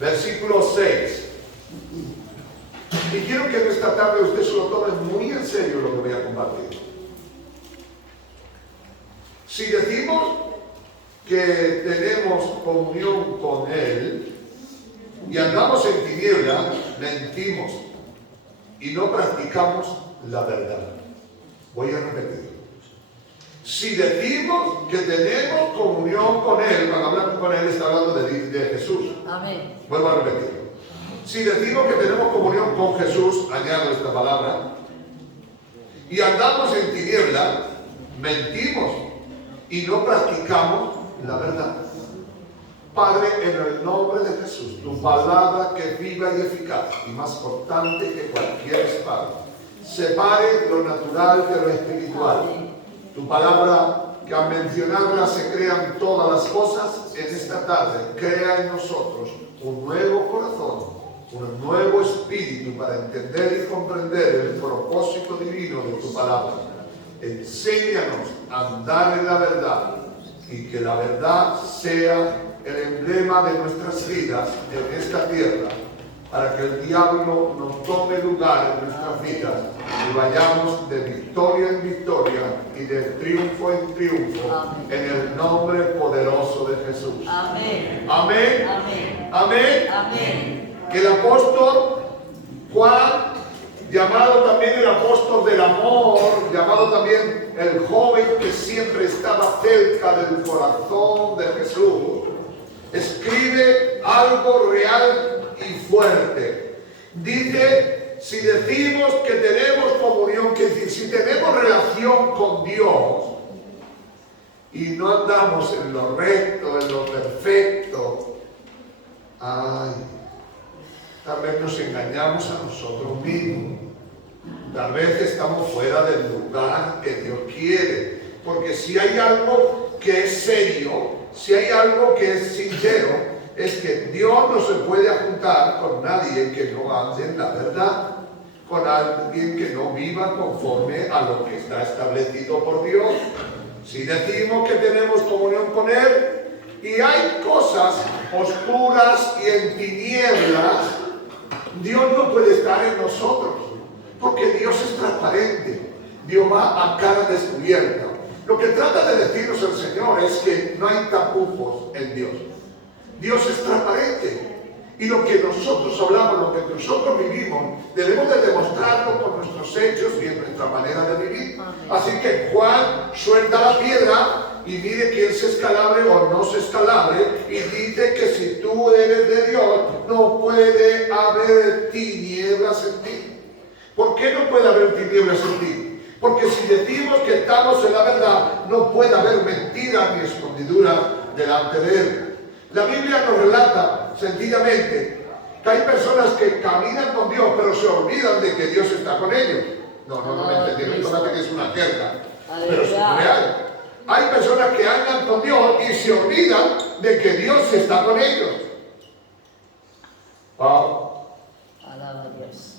versículo 6. Y quiero que en esta tarde usted se lo tome muy en serio lo que voy a compartir. Si decimos que tenemos comunión con Él y andamos en tinieblas, mentimos y no practicamos la verdad. Voy a repetir. Si decimos que tenemos comunión con Él, cuando hablan con Él está hablando de Jesús. Amén. Vuelvo a repetirlo. Si decimos que tenemos comunión con Jesús, añado esta palabra, y andamos en tinieblas, mentimos y no practicamos la verdad. Padre, en el nombre de Jesús, tu palabra que es viva y eficaz y más cortante que cualquier espada, separe lo natural de lo espiritual. Tu palabra que al mencionarla se crean todas las cosas, en esta tarde crea en nosotros un nuevo corazón, un nuevo espíritu para entender y comprender el propósito divino de tu palabra. Enséñanos a andar en la verdad y que la verdad sea el emblema de nuestras vidas en esta tierra, para que el diablo no tome lugar en nuestras vidas y vayamos de victoria en victoria y de triunfo en triunfo. Amén. En el nombre poderoso de Jesús. Amén. Amén. Amén. Amén. Amén. Que el apóstol Juan, llamado también el apóstol del amor, llamado también el joven que siempre estaba cerca del corazón de Jesús, escribe algo real y fuerte. Dice, si decimos que tenemos comunión, que si tenemos relación con Dios y no andamos en lo recto, en lo perfecto, ay, tal vez nos engañamos a nosotros mismos. Tal vez estamos fuera del lugar que Dios quiere. Porque si hay algo que es serio, si hay algo que es sincero, es que Dios no se puede juntar con nadie que no ande en la verdad, con alguien que no viva conforme a lo que está establecido por Dios. Si decimos que tenemos comunión con Él y hay cosas oscuras y en tinieblas, Dios no puede estar en nosotros, porque Dios es transparente, Dios va a cara descubierta. Lo que trata de decirnos el Señor es que no hay tapujos en Dios. Dios es transparente. Y lo que nosotros hablamos, lo que nosotros vivimos, debemos de demostrarlo con nuestros hechos y en nuestra manera de vivir. Así que Juan suelta la piedra y mire quién se escalabre o no se escalabre, y dice que si tú eres de Dios, no puede haber tinieblas en ti. ¿Por qué no puede haber tinieblas en ti? Porque si decimos que estamos en la verdad, no puede haber mentiras ni escondiduras delante de Él. La Biblia nos relata sencillamente que hay personas que caminan con Dios, pero se olvidan de que Dios está con ellos. No me entendieron, tómate que es una jerga, pero es real. Hay personas que andan con Dios y se olvidan de que Dios está con ellos. Wow. Alaba a Dios.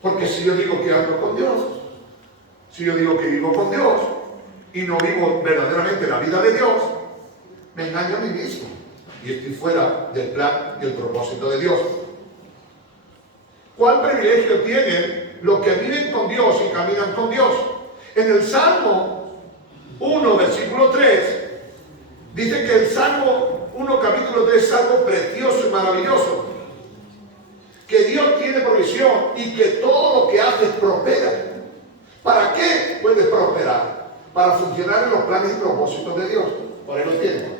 Porque si yo digo que ando con Dios, si yo digo que vivo con Dios y no vivo verdaderamente la vida de Dios, me engaño a mí mismo y estoy fuera del plan y el propósito de Dios. ¿Cuál privilegio tienen los que viven con Dios y caminan con Dios? En el Salmo 1, versículo 3, dice que el Salmo 1, capítulo 3 es algo precioso y maravilloso. Que Dios tiene provisión y que todo lo que hace prospera. ¿Para qué puede prosperar? Para funcionar en los planes y propósitos de Dios. Por ahí lo tiene.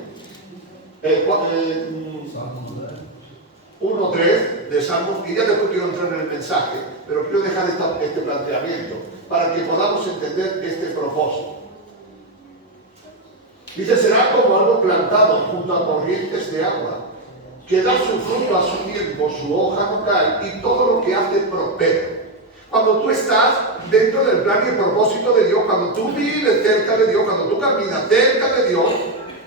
1.3 de Salmos, y ya después quiero entrar en el mensaje, pero quiero dejar este planteamiento para que podamos entender este propósito. Dice, será como algo plantado junto a corrientes de agua, que da su fruto a su tiempo, su hoja no cae, y todo lo que hace prospera. Cuando tú estás dentro del plan y el propósito de Dios, cuando tú vives cerca de Dios, cuando tú caminas cerca de Dios,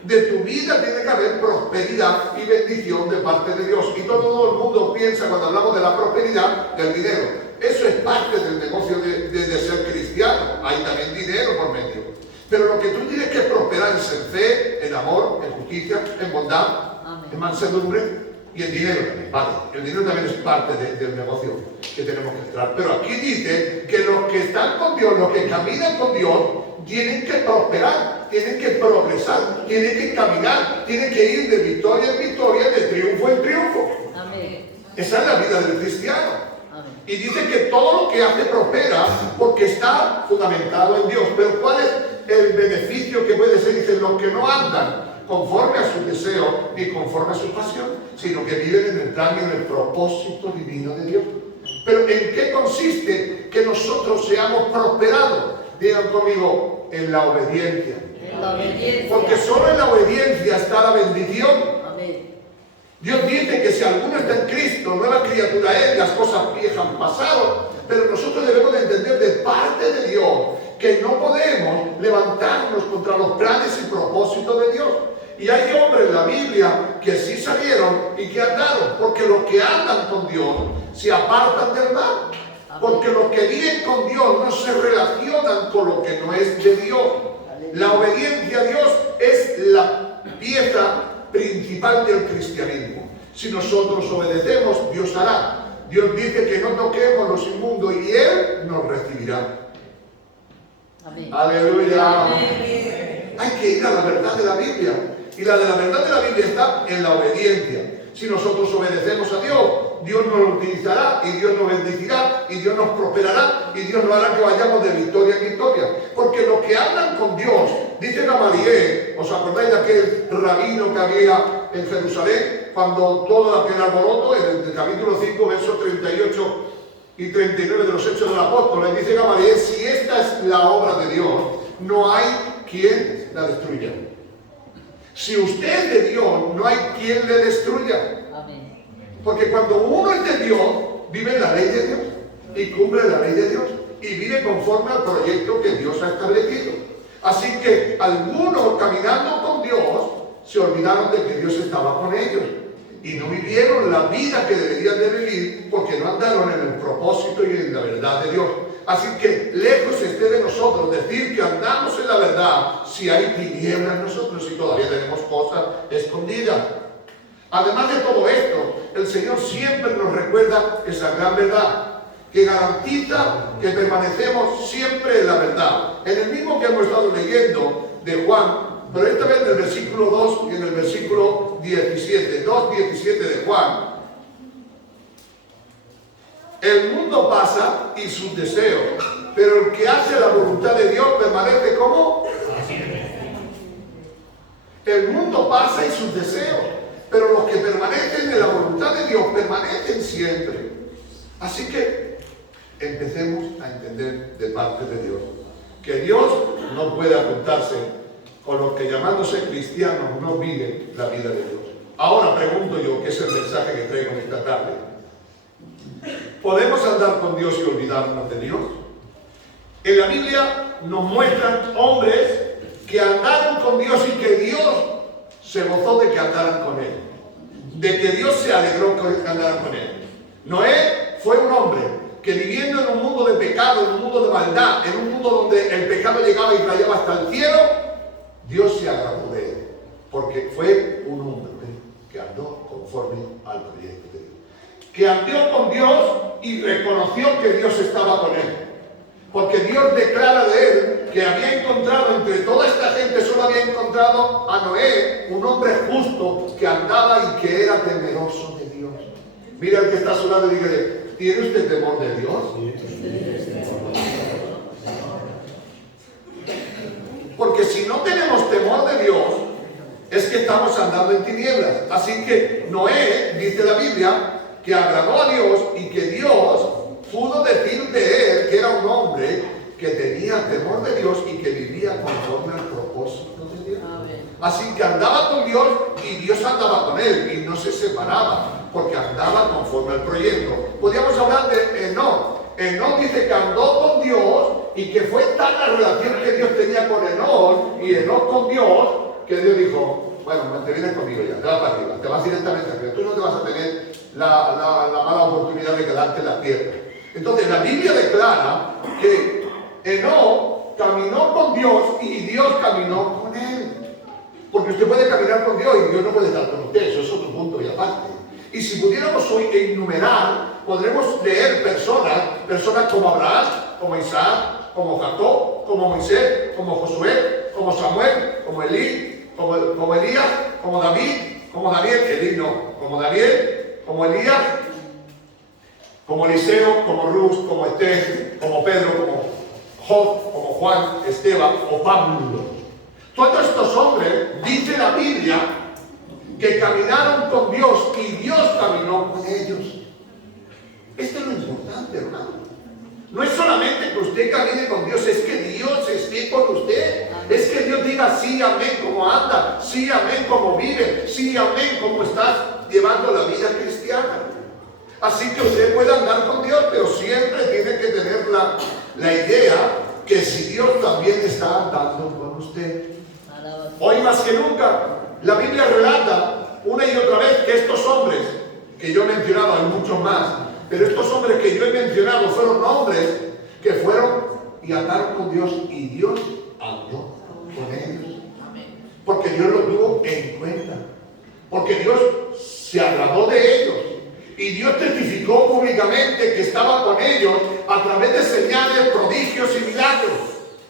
de tu vida tiene que haber prosperidad y bendición de parte de Dios. Y todo el mundo piensa, cuando hablamos de la prosperidad, del dinero. Eso es parte del negocio de ser cristiano. Hay también dinero por medio. Pero lo que tú tienes que prosperar es en fe, en amor, en justicia, en bondad, en mansedumbre. Y el dinero también, vale. El dinero también es parte del negocio que tenemos que entrar. Pero aquí dice que los que están con Dios, los que caminan con Dios, tienen que prosperar, tienen que progresar, tienen que caminar, tienen que ir de victoria en victoria, de triunfo en triunfo. Amén. Esa es la vida del cristiano. Amén. Y dice que todo lo que hace prospera porque está fundamentado en Dios. Pero ¿cuál es el beneficio que puede ser? Dice, los que no andan conforme a su deseo ni conforme a su pasión, sino que viven en el plan y en el propósito divino de Dios. Pero ¿en qué consiste que nosotros seamos prosperados? Digan conmigo, en la obediencia. En la obediencia. Porque solo en la obediencia está la bendición. Amén. Dios dice que si alguno está en Cristo, nueva criatura es, las cosas viejas han pasado. Pero nosotros debemos de entender de parte de Dios que no podemos levantarnos contra los planes y propósitos de Dios. Y hay hombres en la Biblia que sí salieron y que andaron, porque los que andan con Dios se apartan del mal. Porque los que viven con Dios no se relacionan con lo que no es de Dios. La obediencia a Dios es la pieza principal del cristianismo. Si nosotros obedecemos, Dios hará. Dios dice que no toquemos los inmundos y Él nos recibirá. Amén. Aleluya. Amén. Hay que ir a la verdad de la Biblia. Y la de la verdad de la Biblia está en la obediencia. Si nosotros obedecemos a Dios, Dios nos utilizará y Dios nos bendecirá y Dios nos prosperará y Dios nos hará que vayamos de victoria en victoria. Porque los que andan con Dios, dice Gamaliel, ¿os acordáis de aquel rabino que había en Jerusalén? Cuando todo aquel alboroto, en el capítulo 5, versos 38 y 39 de los Hechos del Apóstol, le dice Gamaliel, si esta es la obra de Dios, no hay quien la destruya. Si usted es de Dios, no hay quien le destruya. Amén. Porque cuando uno es de Dios, vive en la ley de Dios y cumple la ley de Dios y vive conforme al proyecto que Dios ha establecido. Así que algunos caminando con Dios se olvidaron de que Dios estaba con ellos y no vivieron la vida que deberían de vivir porque no andaron en el propósito y en la verdad de Dios. Así que lejos esté de nosotros decir que andamos en la verdad si hay tinieblas en nosotros y todavía tenemos cosas escondidas. Además de todo esto, el Señor siempre nos recuerda esa gran verdad que garantiza que permanecemos siempre en la verdad. En el mismo que hemos estado leyendo de Juan, pero esta vez en el versículo 2 y en el versículo 17, 2:17 de Juan. El mundo pasa y sus deseos, pero el que hace la voluntad de Dios permanece como el mundo pasa y sus deseos, pero los que permanecen en la voluntad de Dios permanecen siempre. Así que empecemos a entender de parte de Dios que Dios no puede apuntarse con los que llamándose cristianos no viven la vida de Dios. Ahora pregunto yo, que es el mensaje que traigo esta tarde: ¿podemos andar con Dios y olvidarnos de Dios? En la Biblia nos muestran hombres que andaron con Dios y que Dios se gozó de que andaran con Él, de que Dios se alegró que andaran con Él. Noé fue un hombre que viviendo en un mundo de pecado, en un mundo de maldad, en un mundo donde el pecado llegaba y rayaba hasta el cielo, Dios se agradó de él, porque fue un hombre que andó conforme al proyecto de Dios, que andó con Dios y reconoció que Dios estaba con él, porque Dios declara de él que había encontrado entre toda esta gente, solo había encontrado a Noé, un hombre justo que andaba y que era temeroso de Dios. Mira el que está a su lado y dígale: ¿tiene usted temor de Dios? Porque si no tenemos temor de Dios, es que estamos andando en tinieblas. Así que Noé, dice la Biblia, que agradó a Dios y que Dios pudo decir de él que era un hombre que tenía temor de Dios y que vivía conforme al propósito de Dios. Así que andaba con Dios y Dios andaba con él y no se separaba, porque andaba conforme al proyecto. Podríamos hablar de Enoc. Enoc dice que andó con Dios y que fue tal la relación que Dios tenía con Enoc y Enoc con Dios, que Dios dijo: bueno, te vienes conmigo ya, te vas para arriba, te vas directamente arriba, tú no te vas a tener la mala oportunidad de quedarte en la tierra. Entonces la Biblia declara que Enoc caminó con Dios y Dios caminó con él. Porque usted puede caminar con Dios y Dios no puede estar con usted, eso es otro punto y aparte. Y si pudiéramos hoy enumerar, podremos leer personas como Abraham, como Isaac, como Jacob, como Moisés, como Josué, como Samuel, como Elí, como Elías, como David, como Daniel, Elí no, como Daniel, como Elías, como Eliseo, como Ruth, como Esther, como Pedro, como Job, como Juan, Esteban o Pablo. Todos estos hombres, dice la Biblia, que caminaron con Dios y Dios caminó con ellos. Esto es lo importante, hermano. No es solamente que usted camine con Dios, es que Dios esté con usted. Es que Dios diga sí, amén, como anda, sí, amén, como vive, sí, amén, como estás llevando la vida cristiana. Así que usted puede andar con Dios, pero siempre tiene que tener la idea que si Dios también está andando con usted. Hoy más que nunca, la Biblia relata una y otra vez que estos hombres, que yo he mencionado, hay muchos más, pero estos hombres que yo he mencionado fueron hombres que fueron y andaron con Dios y Dios andó con ellos. Porque Dios los tuvo en cuenta. Porque Dios se agradó de ellos. Y Dios testificó públicamente que estaba con ellos a través de señales, prodigios y milagros.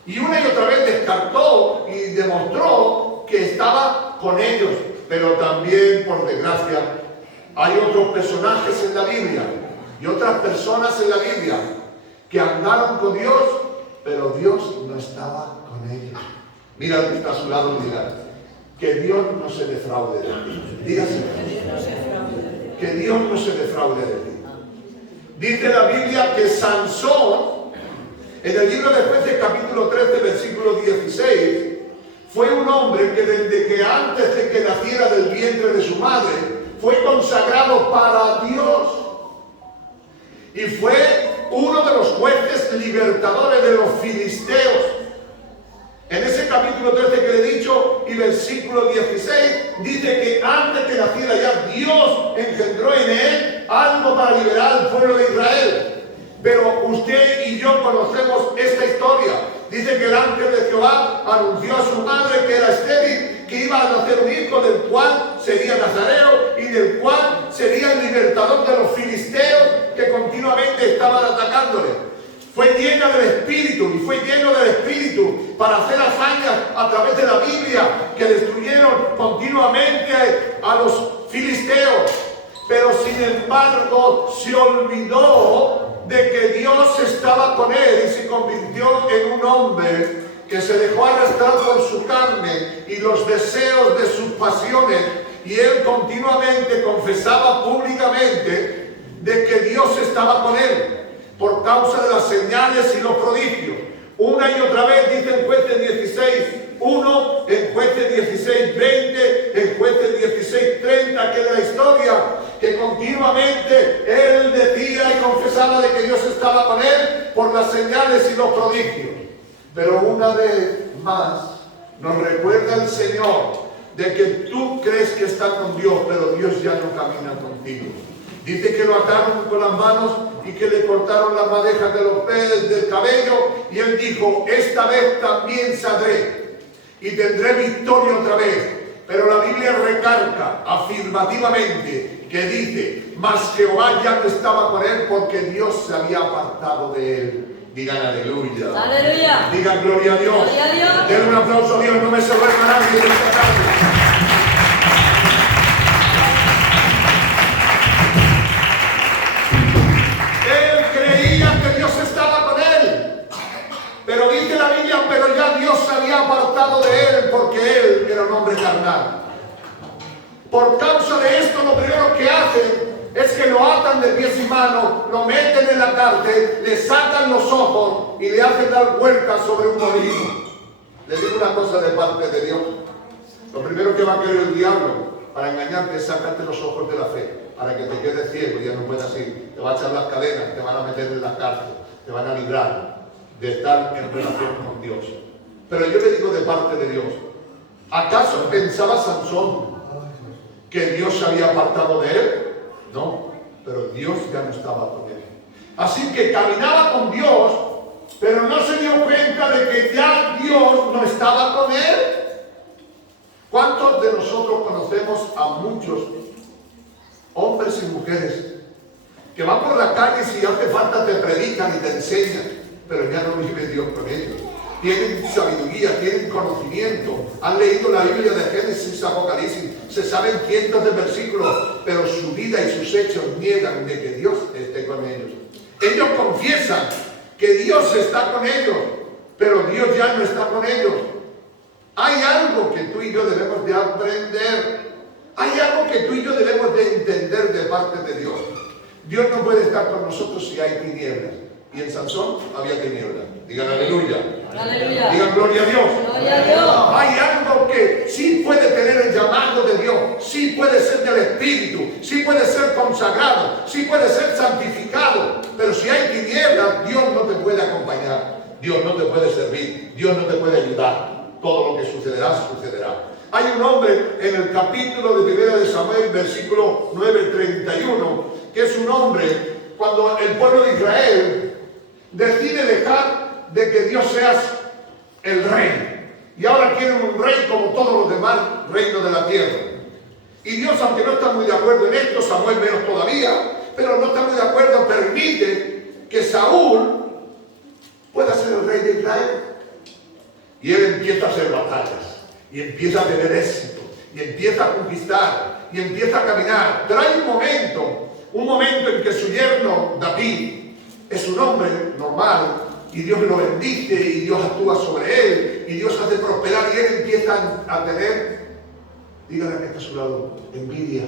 Y una y otra vez descartó y demostró que estaba con ellos. Pero también, por desgracia, hay otros personajes en la Biblia y otras personas en la Biblia que andaron con Dios, pero Dios no estaba con ellos. Mira al que está a su lado y diga, que Dios no se defraude de ti. Dígase, que Dios no se defraude de ti. Dice la Biblia que Sansón, en el libro de Jueces capítulo 13, versículo 16, fue un hombre que desde que antes de que naciera del vientre de su madre, fue consagrado para Dios. Y fue uno de los jueces libertadores de los filisteos. En ese capítulo 13 que le he dicho y versículo 16, dice que antes que naciera ya, Dios engendró en él algo para liberar al pueblo de Israel. Pero usted y yo conocemos esta historia. Dice que el ángel de Jehová anunció a su madre que era estéril, que iba a nacer un hijo del cual sería nazareo y del cual sería el libertador de los filisteos que continuamente estaban atacándole. Fue llena del Espíritu y fue lleno del Espíritu para hacer hazañas a través de la Biblia que destruyeron continuamente a los filisteos. Pero sin embargo se olvidó de que Dios estaba con él y se convirtió en un hombre que se dejó arrastrar por su carne y los deseos de sus pasiones, y él continuamente confesaba públicamente de que Dios estaba con él por causa de las señales y los prodigios. Una y otra vez dice en Jueces 16:1, en Jueces 16:20, en Jueces 16:30, que es la historia que continuamente él decía y confesaba de que Dios estaba con él por las señales y los prodigios. Pero una vez más nos recuerda el Señor de que tú crees que está con Dios, pero Dios ya no camina contigo. Dice que lo ataron con las manos y que le cortaron las madejas de los pelos del cabello, y él dijo, esta vez también saldré y tendré victoria otra vez. Pero la Biblia recarga afirmativamente que dice, mas Jehová ya no estaba con él porque Dios se había apartado de él. Digan aleluya. Aleluya. Digan gloria a Dios. Gloria a Dios. Denle un aplauso a Dios, no me se duerma nadie en esta tarde. Pero dice la Biblia, pero ya Dios se había apartado de él porque él era un hombre carnal. Por causa de esto, lo primero que hacen es que lo atan de pies y manos, lo meten en la cárcel, le sacan los ojos y le hacen dar vueltas sobre un molino. Les digo una cosa de parte de Dios. Lo primero que va a querer el diablo para engañarte es sacarte los ojos de la fe, para que te quedes ciego y ya no puedas ir. Te va a echar las cadenas, te van a meter en la cárcel, te van a librar de estar en relación con Dios. Pero yo le digo de parte de Dios, ¿acaso pensaba Sansón que Dios se había apartado de él? No, pero Dios ya no estaba con él. Así que caminaba con Dios, pero no se dio cuenta de que ya Dios no estaba con él. ¿Cuántos de nosotros conocemos a muchos hombres hombres y mujeres que van por la calle y si hace falta te predican y te enseñan, pero ya no vive Dios con ellos. Tienen sabiduría, tienen conocimiento, han leído la Biblia de Génesis a Apocalipsis, se saben cientos de versículos, pero su vida y sus hechos niegan de que Dios esté con ellos. Ellos confiesan que Dios está con ellos, pero Dios ya no está con ellos. Hay algo que tú y yo debemos de aprender. Hay algo que tú y yo debemos de entender de parte de Dios. Dios no puede estar con nosotros si hay tinieblas. Y en Sansón había tinieblas. Digan aleluya. Aleluya. Digan gloria a Dios. Gloria a Dios. Hay algo que sí puede tener el llamado de Dios, sí puede ser del Espíritu, sí puede ser consagrado, sí puede ser santificado. Pero si hay tinieblas, Dios no te puede acompañar, Dios no te puede servir, Dios no te puede ayudar. Todo lo que sucederá, sucederá. Hay un hombre en el capítulo de 1 de Samuel, versículo 9:31, que es un hombre cuando el pueblo de Israel decide dejar de que Dios sea el rey. Y ahora quieren un rey como todos los demás reinos de la tierra. Y Dios, aunque no está muy de acuerdo en esto, Samuel menos todavía, pero no está muy de acuerdo, permite que Saúl pueda ser el rey de Israel. Y él empieza a hacer batallas, y empieza a tener éxito, y empieza a conquistar, y empieza a caminar. Pero hay un momento en que su yerno David es un hombre normal, y Dios lo bendice, y Dios actúa sobre él, y Dios hace prosperar, y él empieza a tener, dígale a que está a su lado, envidia.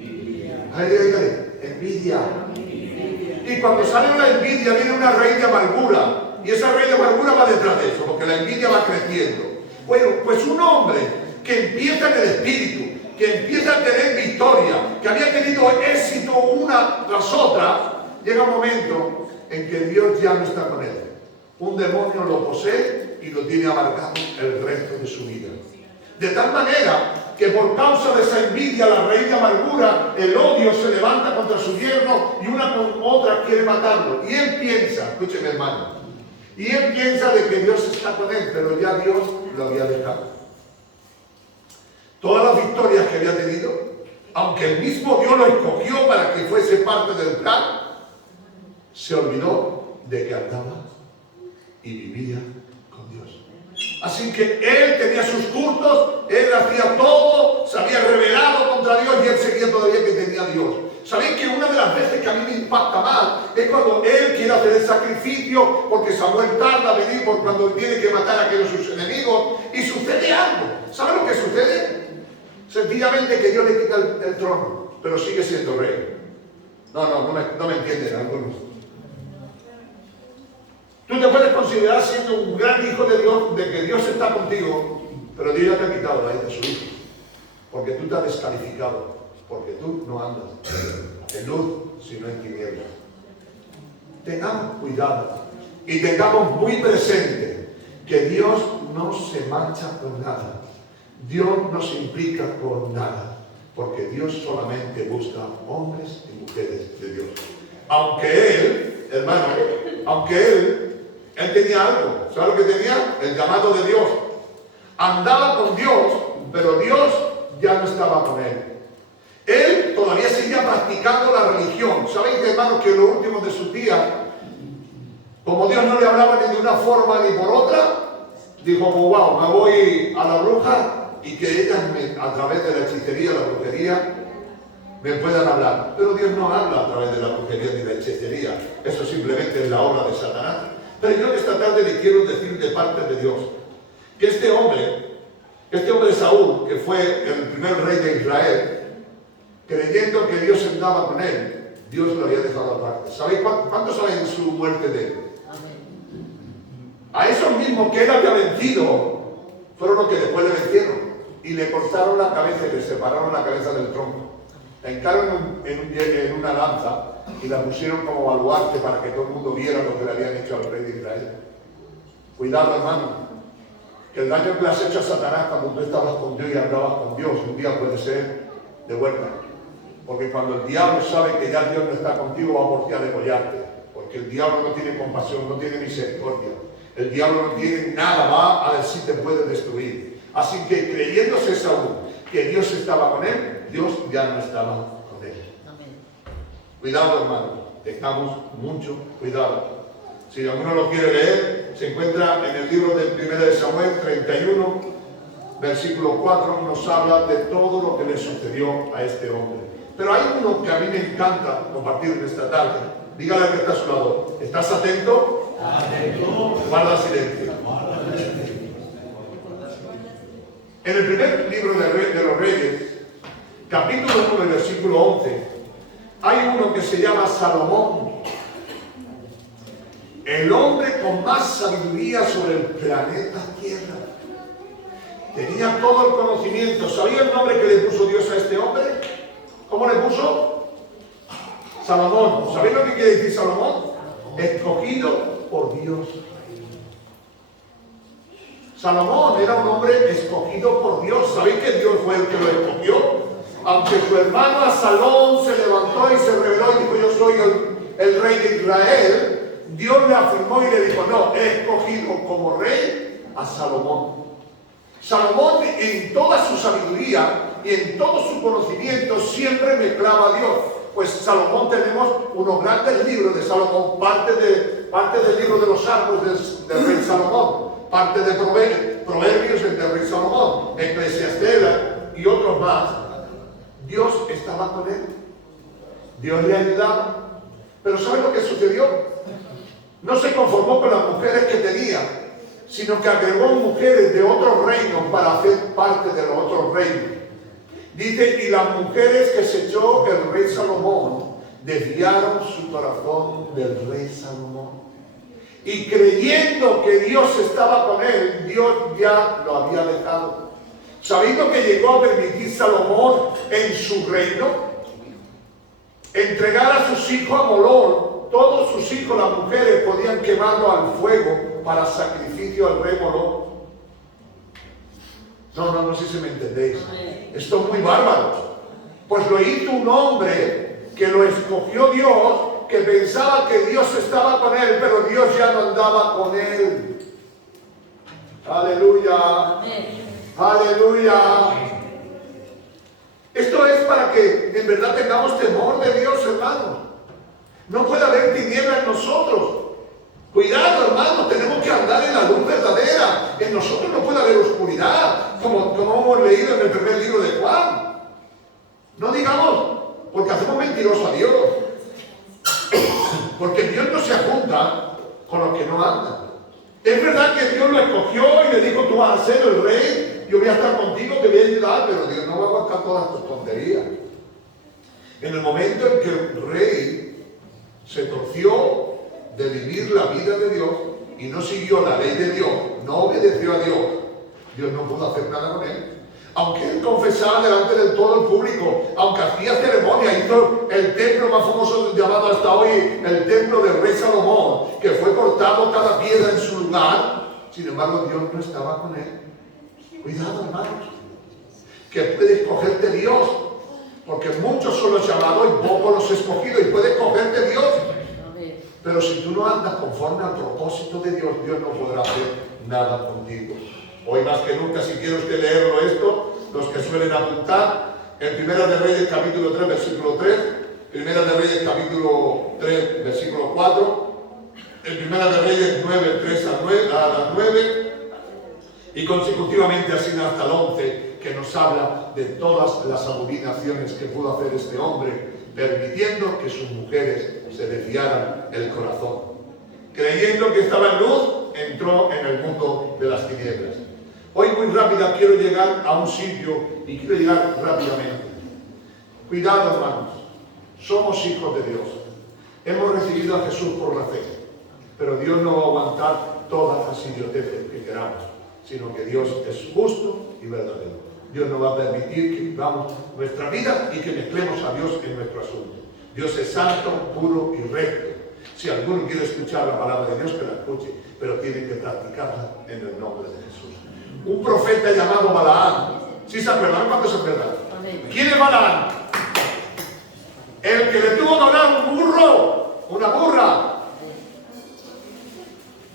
Dígale, envidia. Y cuando sale una envidia, viene una raíz de amargura. Y esa raíz de amargura va detrás de eso, porque la envidia va creciendo. Bueno, pues un hombre que empieza en el espíritu, que empieza a tener victoria, que había tenido éxito una tras otra, llega un momento en que Dios ya no está con él. Un demonio lo posee y lo tiene amargado el resto de su vida. De tal manera que por causa de esa envidia, la raíz de amargura, el odio se levanta contra su yerno y una con otra quiere matarlo. Y él piensa, escúcheme hermano, y él piensa de que Dios está con él, pero ya Dios lo había dejado. Todas las victorias que había tenido, aunque el mismo Dios lo escogió para que fuese parte del plan, se olvidó de que andaba y vivía con Dios. Así que él tenía sus cultos, él hacía todo, se había rebelado contra Dios y él seguía todavía que tenía a Dios. ¿Sabéis que una de las veces que a mí me impacta más es cuando él quiere hacer el sacrificio porque Samuel tarda a venir por cuando tiene que matar a aquellos sus enemigos y sucede algo? ¿Sabe lo que sucede? Sencillamente que Dios le quita el trono, pero sigue siendo rey. No me entienden algunos. Tú te puedes considerar siendo un gran hijo de Dios, de que Dios está contigo, pero Dios ya te ha quitado la hija de su hijo, porque tú te has descalificado. Porque tú no andas en luz, sino en tinieblas. Tengamos cuidado y tengamos muy presente que Dios no se mancha con nada. Dios no se implica con nada. Porque Dios solamente busca hombres y mujeres de Dios. Aunque él, hermano, él tenía algo. ¿Sabe lo que tenía? El llamado de Dios. Andaba con Dios, pero Dios ya no estaba con él. Él todavía seguía practicando la religión. ¿Sabéis, hermanos, que en los últimos de sus días, como Dios no le hablaba ni de una forma ni por otra, dijo, oh, wow, me voy a la bruja y que ellas a través de la hechicería, la brujería, me puedan hablar. Pero Dios no habla a través de la brujería ni de la hechicería. Eso simplemente es la obra de Satanás. Pero yo esta tarde le quiero decir de parte de Dios que este hombre Saúl, que fue el primer rey de Israel, creyendo que Dios andaba con él, Dios lo había dejado aparte. ¿Sabéis cuántos saben su muerte de él? A esos mismos que él había vencido, fueron los que después le vencieron y le cortaron la cabeza y le separaron la cabeza del tronco. La hincaron en una lanza y la pusieron como baluarte para que todo el mundo viera lo que le habían hecho al rey de Israel. Cuidado, hermano, que el daño que le has hecho a Satanás cuando tú estabas con Dios y andabas con Dios, un día puede ser de vuelta. Porque cuando el diablo sabe que ya Dios no está contigo, va por ti a degollarte. Porque el diablo no tiene compasión, no tiene misericordia. El diablo no tiene nada, va a ver si te puede destruir. Así que creyéndose Saúl que Dios estaba con él, Dios ya no estaba con él. Cuidado, hermanos, tengamos mucho cuidado. Si alguno lo quiere leer, se encuentra en el libro del 1 de Samuel 31, versículo 4, nos habla de todo lo que le sucedió a este hombre. Pero hay uno que a mí me encanta compartir en esta tarde. Dígale al que está a su lado, ¿estás atento? Atento. Guarda silencio. En el primer libro de los Reyes, capítulo 1, versículo 11, hay uno que se llama Salomón, el hombre con más sabiduría sobre el planeta Tierra. Tenía todo el conocimiento. ¿Sabía el nombre que le puso Dios a este hombre? ¿Cómo le puso? Salomón. ¿Sabéis lo que quiere decir Salomón? Escogido por Dios. Salomón era un hombre escogido por Dios. ¿Sabéis que Dios fue el que lo escogió? Aunque su hermano Absalón se levantó y se rebeló y dijo, yo soy el rey de Israel, Dios le afirmó y le dijo, no, he escogido como rey a Salomón. Salomón en toda su sabiduría y en todo su conocimiento siempre mezclaba a Dios. Pues Salomón tenemos unos grandes libros de Salomón, parte del libro de los Salmos del rey Salomón, parte de Proverbios del rey Salomón, Eclesiastés y otros más. Dios estaba con él, Dios le ayudaba. Pero ¿sabe lo que sucedió? No se conformó con las mujeres que tenía, sino que agregó mujeres de otros reinos para hacer parte de los otros reinos. Dice, y las mujeres que se echó el rey Salomón desviaron su corazón del rey Salomón. Y creyendo que Dios estaba con él, Dios ya lo había dejado. Sabiendo que llegó a permitir Salomón en su reino, entregar a sus hijos a Molón. Todos sus hijos, las mujeres, podían quemarlo al fuego para sacrificio al rey Molón. No sé si me entendéis. Esto es muy bárbaro. Pues lo hizo un hombre que lo escogió Dios, que pensaba que Dios estaba con él, pero Dios ya no andaba con él. Aleluya. Aleluya. Esto es para que en verdad tengamos temor de Dios, hermanos. No puede haber tiniebla en nosotros. Cuidado, hermanos, tenemos que andar en la luz verdadera. En nosotros no puede haber oscuridad, como hemos leído en el primer libro de Juan. No digamos, porque hacemos mentiroso a Dios. Porque Dios no se junta con los que no andan. Es verdad que Dios lo escogió y le dijo, tú vas a ser el rey, yo voy a estar contigo, te voy a ayudar, pero Dios no va a aguantar todas tus tonterías. En el momento en que el rey se torció de vivir la vida de Dios y no siguió la ley de Dios, no obedeció a Dios, Dios no pudo hacer nada con él. Aunque él confesaba delante de todo el público, aunque hacía ceremonia, hizo el templo más famoso llamado hasta hoy el templo del rey Salomón, que fue cortado cada piedra en su lugar, sin embargo Dios no estaba con él. Cuidado, hermanos, que puede escogerte Dios, porque muchos son los llamados y pocos los escogidos, y puede escogerte Dios. Pero si tú no andas conforme al propósito de Dios, Dios no podrá hacer nada contigo. Hoy más que nunca, si quiere usted leerlo esto, los que suelen apuntar, en Primera de Reyes capítulo 3, versículo 3, Primera de Reyes capítulo 3, versículo 4, en Primera de Reyes 9, 3 a las 9, y consecutivamente así hasta el 11, que nos habla de todas las abominaciones que pudo hacer este hombre, permitiendo que sus mujeres se desviaran el corazón. Creyendo que estaba en luz, entró en el mundo de las tinieblas. Hoy muy rápida quiero llegar a un sitio y quiero llegar rápidamente. Cuidado, hermanos, somos hijos de Dios. Hemos recibido a Jesús por la fe, pero Dios no va a aguantar todas las idioteces que queramos, sino que Dios es justo y verdadero. Dios no va a permitir que vivamos nuestra vida y que mezclemos a Dios en nuestro asunto. Dios es santo, puro y recto. Si alguno quiere escuchar la palabra de Dios, que la escuche, pero tiene que practicarla en el nombre de Jesús. Un profeta llamado Balaam. ¿Sí se acuerdan? ¿Cuántos se acuerdan? ¿Quién es Balaam? El que le tuvo que dar un burro, una burra.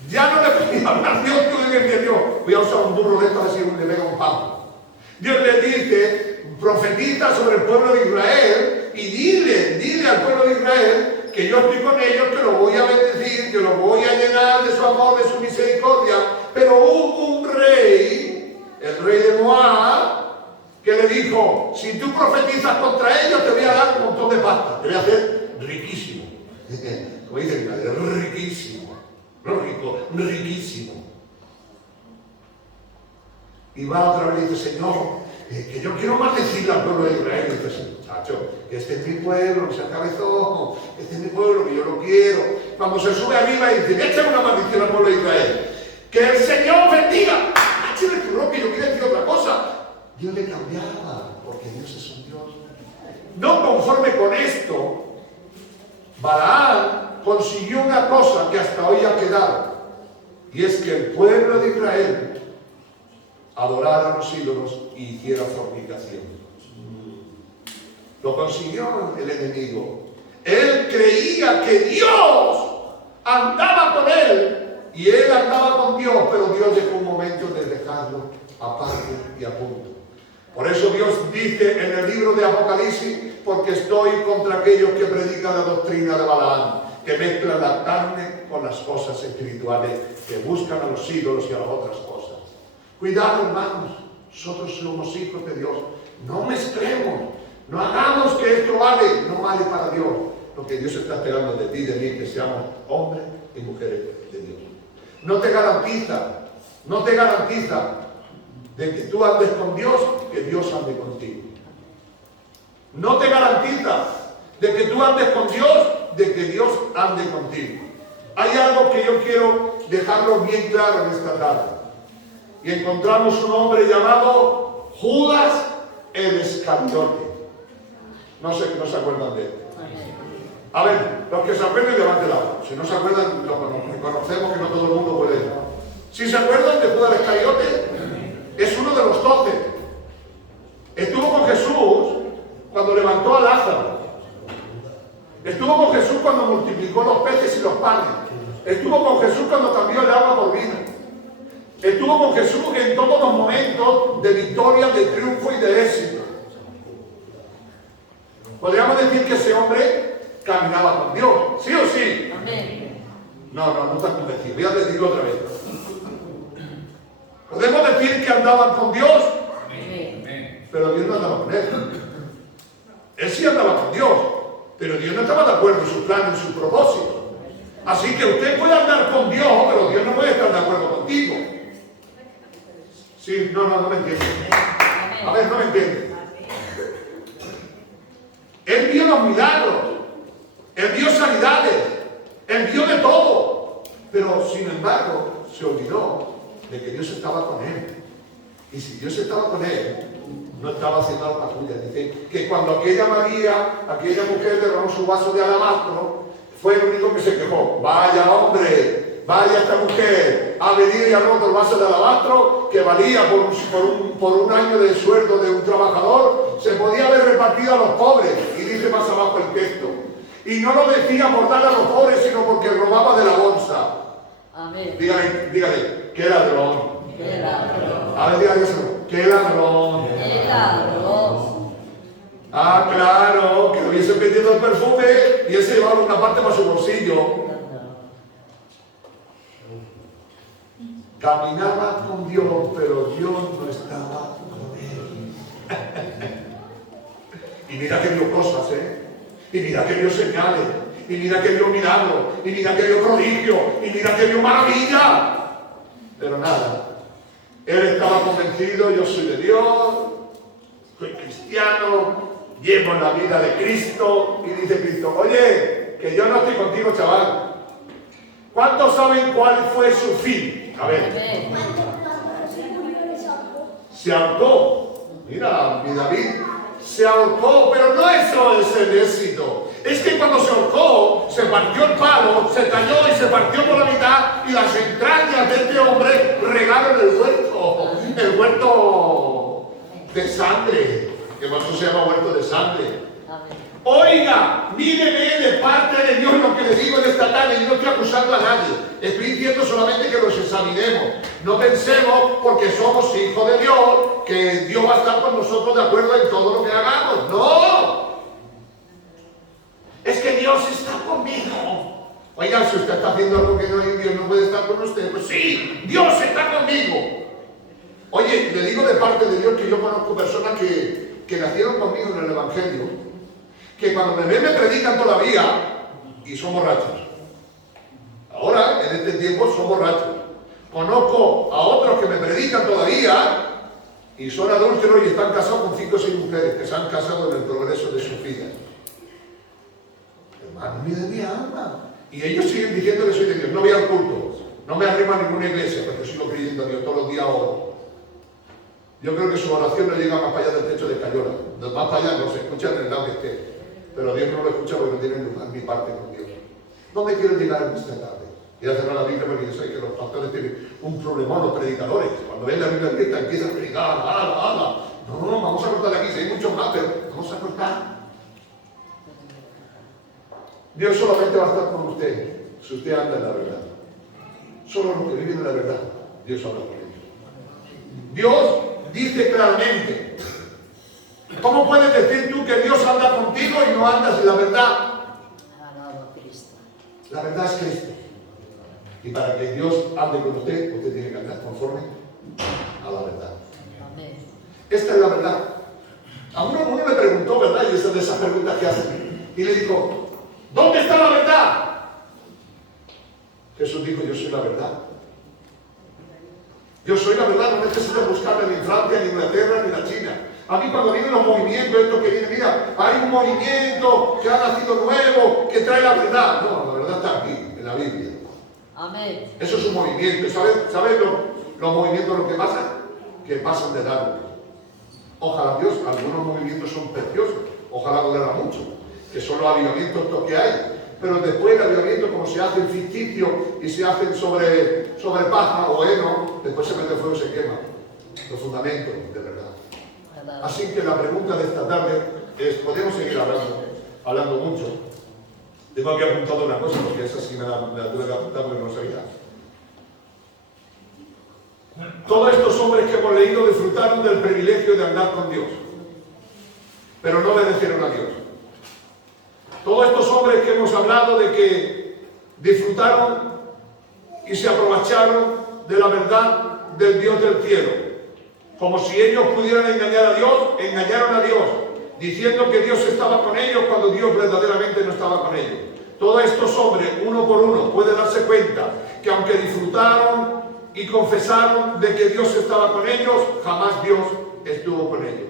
Ya no le podía hablar Dios, tú le Dios, voy a usar un burro de estos así, le pega un pavo. Dios le dice, profetiza sobre el pueblo de Israel y dile al pueblo de Israel que yo estoy con ellos, que los voy a bendecir, que los voy a llenar de su amor, de su misericordia. Pero hubo un rey, el rey de Moab, que le dijo: si tú profetizas contra ellos, te voy a dar un montón de pasta, te voy a hacer riquísimo. Como dice mi madre, riquísimo, no rico, riquísimo. Y va otra vez y dice: Señor, que yo quiero maldecirle al pueblo de Israel. Y dice: muchacho, que este es mi pueblo, no seas cabezón, este es mi pueblo, que yo lo quiero. Cuando se sube arriba y dice: échame una maldición al pueblo de Israel, que el Señor bendiga. Échale tu ropa, que yo quiero decir otra cosa. Dios le cambiaba, porque Dios es un Dios. No conforme con esto, Balaam consiguió una cosa que hasta hoy ha quedado, y es que el pueblo de Israel adorara a los ídolos y hiciera fornicación. Lo consiguió el enemigo. Él creía que Dios andaba con él y él andaba con Dios, pero Dios dejó un momento de dejarlo aparte y a punto. Por eso Dios dice en el libro de Apocalipsis: porque estoy contra aquellos que predican la doctrina de Balaam, que mezclan la carne con las cosas espirituales, que buscan a los ídolos y a las otras cosas. Cuidado, hermanos, nosotros somos hijos de Dios. No mezclemos, no hagamos que esto no vale para Dios. Lo que Dios está esperando de ti y de mí, que seamos hombres y mujeres de Dios. No te garantiza de que tú andes con Dios, que Dios ande contigo. No te garantiza de que tú andes con Dios, de que Dios ande contigo. Hay algo que yo quiero dejarlo bien claro en esta tarde. Y encontramos un hombre llamado Judas el Iscariote. No sé, no se acuerdan de él. A ver, los que se acuerdan, levanten la mano. Si no se acuerdan, lo conocemos, que no todo el mundo puede. Si se acuerdan de Judas el Iscariote, es uno de los 12. Estuvo con Jesús cuando levantó a Lázaro. Estuvo con Jesús cuando multiplicó los peces y los panes. Estuvo con Jesús cuando cambió el agua por vino. Estuvo con Jesús en todos los momentos de victoria, de triunfo y de éxito. Podríamos decir que ese hombre caminaba con Dios, ¿sí o sí? Amén. No está convencido. Voy a decirlo otra vez. Podemos decir que andaban con Dios, pero Dios no andaba con él. Él sí andaba con Dios, pero Dios no estaba de acuerdo en su plan, en su propósito. Así que usted puede andar con Dios, pero Dios no puede estar de acuerdo contigo. Sí, no me entiende. A ver, no me entiende. Él vio los milagros, él vio sanidades, él vio de todo, pero sin embargo se olvidó de que Dios estaba con él. Y si Dios estaba con él, no estaba haciendo la patrulla. Dice que cuando aquella mujer derramó su vaso de alabastro, fue el único que se quejó. Vaya hombre, vaya esta mujer a venir y ha roto el vaso de alabastro que valía por un año de sueldo de un trabajador, se podía haber repartido a los pobres. Y dice más abajo el texto. Y no lo decía por dar a los pobres, sino porque robaba de la bolsa. Amén. Dígale, qué ladrón. Qué ladrón. A ver, dígale eso. Qué ladrón. Qué ladrón. Ah, claro, que hubiese vendido el perfume y él se llevaba una parte para su bolsillo. Caminaba con Dios, pero Dios no estaba con él. Y mira que vio cosas, y mira que vio señales, y mira que vio milagros, y mira que vio prodigio, y mira que vio maravilla. Pero nada, él estaba convencido: yo soy de Dios, soy cristiano, llevo la vida de Cristo. Y dice Cristo: oye, que yo no estoy contigo, chaval. ¿Cuántos saben cuál fue su fin? A ver. Se ahorcó. Mira, mi David se ahorcó, pero no eso es el éxito. Es que cuando se ahorcó, se partió el palo, se cayó y se partió por la mitad, y las entrañas de este hombre regaron el huerto de sangre, que por eso se llama huerto de sangre. Oiga, míreme de parte de Dios lo que le digo en esta tarde. Yo no estoy acusando a nadie. Estoy diciendo solamente que los examinemos. No pensemos, porque somos hijos de Dios, que Dios va a estar con nosotros de acuerdo en todo lo que hagamos. ¡No! Es que Dios está conmigo. Oiga, si usted está haciendo algo que no hay, Dios no puede estar con usted. Pues sí, Dios está conmigo. Oye, le digo de parte de Dios que yo conozco personas que nacieron conmigo en el Evangelio, que cuando me ven me predican todavía y son borrachos. Ahora, en este tiempo, son borrachos. Conozco a otros que me predican todavía y son adúlteros y están casados con 5 o 6 mujeres que se han casado en el progreso de sus vidas. Hermano mío de mi alma. Y ellos siguen diciendo que soy de Dios. No voy al culto, no me arrimo a ninguna iglesia, porque sigo creyendo a Dios todos los días oro. Yo creo que su oración no llega más para allá del techo de Cayola. Más para allá no se escucha en el lado que esté. Pero Dios no lo escucha porque no tiene lugar ni parte con Dios. ¿Dónde quiero llegar en esta tarde? Y a cerrar la Biblia porque yo sé que los pastores tienen un problemón, los predicadores. Cuando ven la Biblia abierta empiezan a predicar, ala. No, vamos a cortar aquí, si hay muchos más, pero vamos a cortar. Dios solamente va a estar con usted si usted anda en la verdad. Solo los que viven en la verdad, Dios habla con ellos. Dios dice claramente. ¿Cómo puedes decir tú que Dios anda contigo y no andas en la verdad? Alabado Cristo. La verdad es Cristo. Y para que Dios ande con usted, usted tiene que andar conforme a la verdad. Amén. Esta es la verdad. A uno le preguntó, ¿verdad? Y esa es de esas preguntas que hacen. Y le dijo, ¿dónde está la verdad? Jesús dijo, yo soy la verdad. Yo soy la verdad, no necesito buscarla ni en Francia, ni en Inglaterra, ni en la China. A mí cuando vienen los movimientos, esto que viene, mira, hay un movimiento que ha nacido nuevo, que trae la verdad. No, la verdad está aquí, en la Biblia. Amén. Eso es un movimiento. ¿Sabes los movimientos lo que pasan? Que pasan de largo. Ojalá Dios, algunos movimientos son preciosos, ojalá durara mucho, que son los avivamientos estos que hay. Pero después el avivamiento, como se hacen ficticio y se hacen sobre paja o heno, después se mete el fuego y se quema. Los fundamentos, de verdad. Así que la pregunta de esta tarde es, podemos seguir hablando mucho. Tengo aquí apuntado una cosa, porque esa sí me la tuve que apuntar porque no sabía. Todos estos hombres que hemos leído disfrutaron del privilegio de andar con Dios, pero no obedecieron a Dios. Todos estos hombres que hemos hablado de que disfrutaron y se aprovecharon de la verdad del Dios del cielo, como si ellos pudieran engañar a Dios, engañaron a Dios, diciendo que Dios estaba con ellos cuando Dios verdaderamente no estaba con ellos. Todos estos hombres, uno por uno, pueden darse cuenta que aunque disfrutaron y confesaron de que Dios estaba con ellos, jamás Dios estuvo con ellos,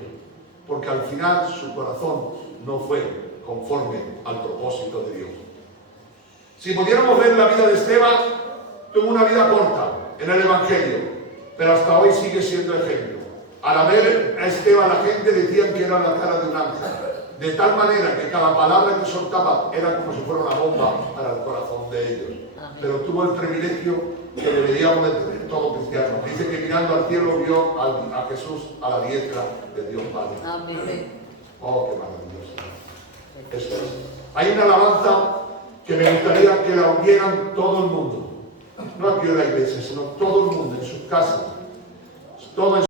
porque al final su corazón no fue conforme al propósito de Dios. Si pudiéramos ver la vida de Esteban, tuvo una vida corta en el Evangelio, pero hasta hoy sigue siendo ejemplo. Al ver a Esteban, la gente decía que era la cara de un ángel, de tal manera que cada palabra que soltaba era como si fuera una bomba para el corazón de ellos. Amén. Pero tuvo el privilegio que deberíamos de tener todo cristiano. Dice que mirando al cielo vio a Jesús a la diestra de Dios Padre. Amén. Oh, qué maravilloso. Esto es. Hay una alabanza que me gustaría que la oyeran todo el mundo. No aquí en la iglesia, sino todo el mundo, en sus casas. Todo en